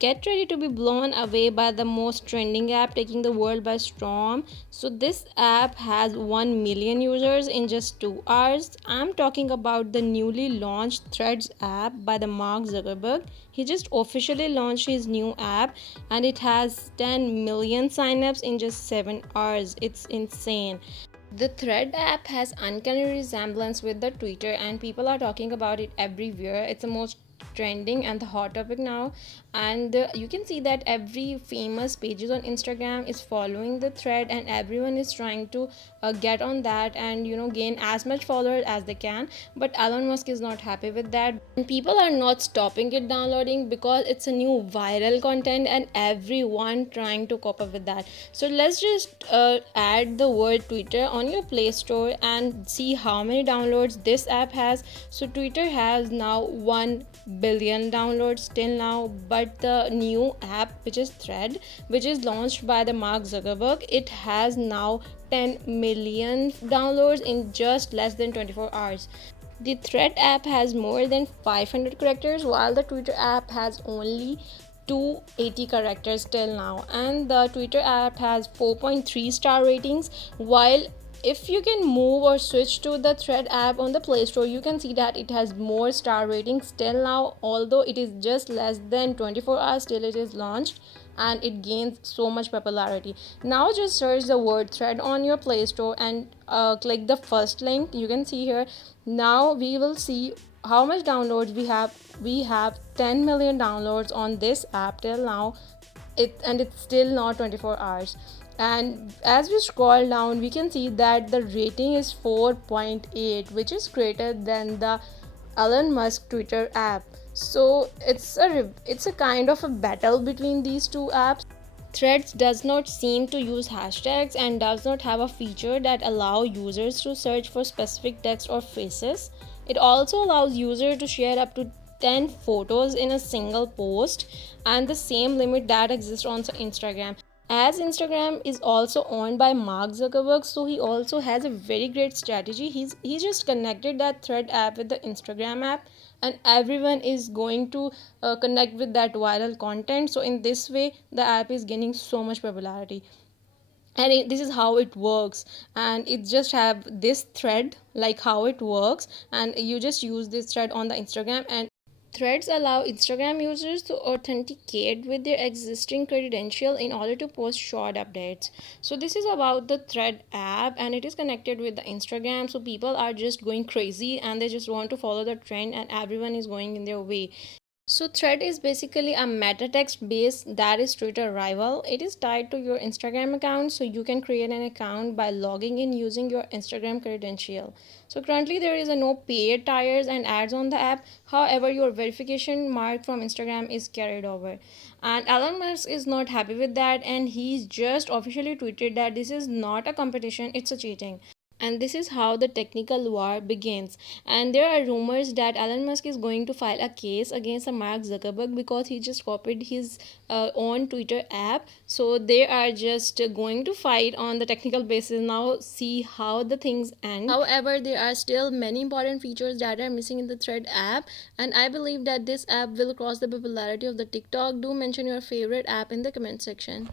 Get ready to be blown away by the most trending app taking the world by storm. So this app has 1 million users in just 2 hours. I'm talking about the newly launched Threads app by the Mark Zuckerberg. He just officially launched his new app and it has 10 million signups in just 7 hours. It's insane. The Thread app has uncanny resemblance with the Twitter, and people are talking about it everywhere. It's the most trending and the hot topic now, and you can see that every famous pages on Instagram is following the Thread, and everyone is trying to get on that and gain as much followers as they can. But Elon Musk is not happy with that, and people are not stopping it downloading because it's a new viral content and everyone trying to cope up with that. So let's just add the word Twitter on your Play Store and see how many downloads this app has. So Twitter has now 1 billion downloads till now, but the new app, which is Thread, which is launched by the Mark Zuckerberg, it has now 10 million downloads in just less than 24 hours. The Thread app has more than 500 characters, while the Twitter app has only 280 characters till now, and the Twitter app has 4.3 star ratings. While if you can move or switch to the Thread app on the Play Store, you can see that it has more star ratings till now, although it is just less than 24 hours till it is launched, and it gains so much popularity. Now just search the word Thread on your Play Store and click the first link you can see here. Now we will see how much downloads we have 10 million downloads on this app till now. It's still not 24 hours, and as we scroll down we can see that the rating is 4.8, which is greater than the Elon Musk Twitter app. So it's a kind of a battle between these two apps. Threads does not seem to use hashtags and does not have a feature that allow users to search for specific text or phrases. It also allows users to share up to 10 photos in a single post, and the same limit that exists on Instagram. As Instagram is also owned by Mark Zuckerberg, so he also has a very great strategy. He just connected that Thread app with the Instagram app, and everyone is going to connect with that viral content. So in this way the app is gaining so much popularity, and this is how it works. And it just have this thread, like how it works, and you just use this thread on the Instagram, and Threads allow Instagram users to authenticate with their existing credential in order to post short updates. So this is about the Thread app, and it is connected with the Instagram. So people are just going crazy and they just want to follow the trend, and everyone is going in their way. So Thread is basically a meta text base that is Twitter rival. It is tied to your Instagram account, so you can create an account by logging in using your Instagram credential. So currently there is a no paid tires and ads on the app. However, your verification mark from Instagram is carried over. And Elon Musk is not happy with that, and he's just officially tweeted that this is not a competition, it's a cheating. And this is how the technical war begins. And there are rumors that Elon Musk is going to file a case against Mark Zuckerberg because he just copied his own Twitter app. So they are just going to fight on the technical basis. Now see how the things end. However, there are still many important features that are missing in the Thread app, and I believe that this app will cross the popularity of the TikTok. Do mention your favorite app in the comment section.